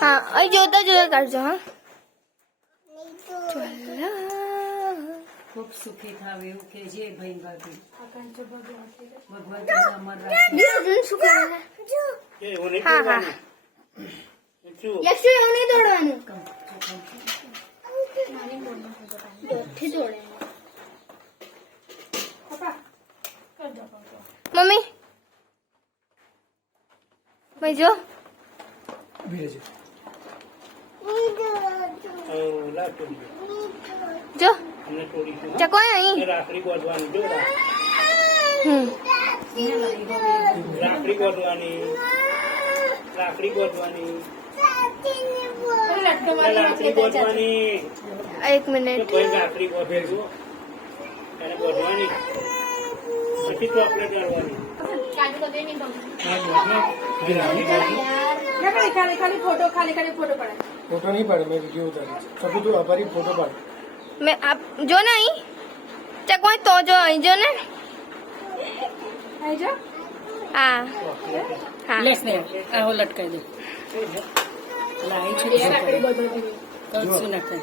હા અહીં જોતા જોતા કરજો હા खूब सुखी था वे के जे भाई बाकी भगवान का अमर રાખે શું કરે હા હા લક્ષ્મી એવું નહીં દોડવાનું દોડથી દોડે મમ્મી ભાઈ જો જો ચકો અહીં રાખડી ગોઠવાની જો રાખડી ગોઠવાની રાખડી ગોઠવાની રાખડી ગોઠવાની એક મિનિટ કોઈ રાખડી ગોઠવે છો એને ગોઠવાની પછી ચોકલેટ લાવવાની फोटो नहीं पड़े मैं वीडियो उतारी सब तो हमारी फोटो पड़ मैं आप जो ना અહીં ચકો તો જો અહીં જો ને હા હા લેસ ને આ હો લટકાઈ દે લાઈ છે કશું ના કરે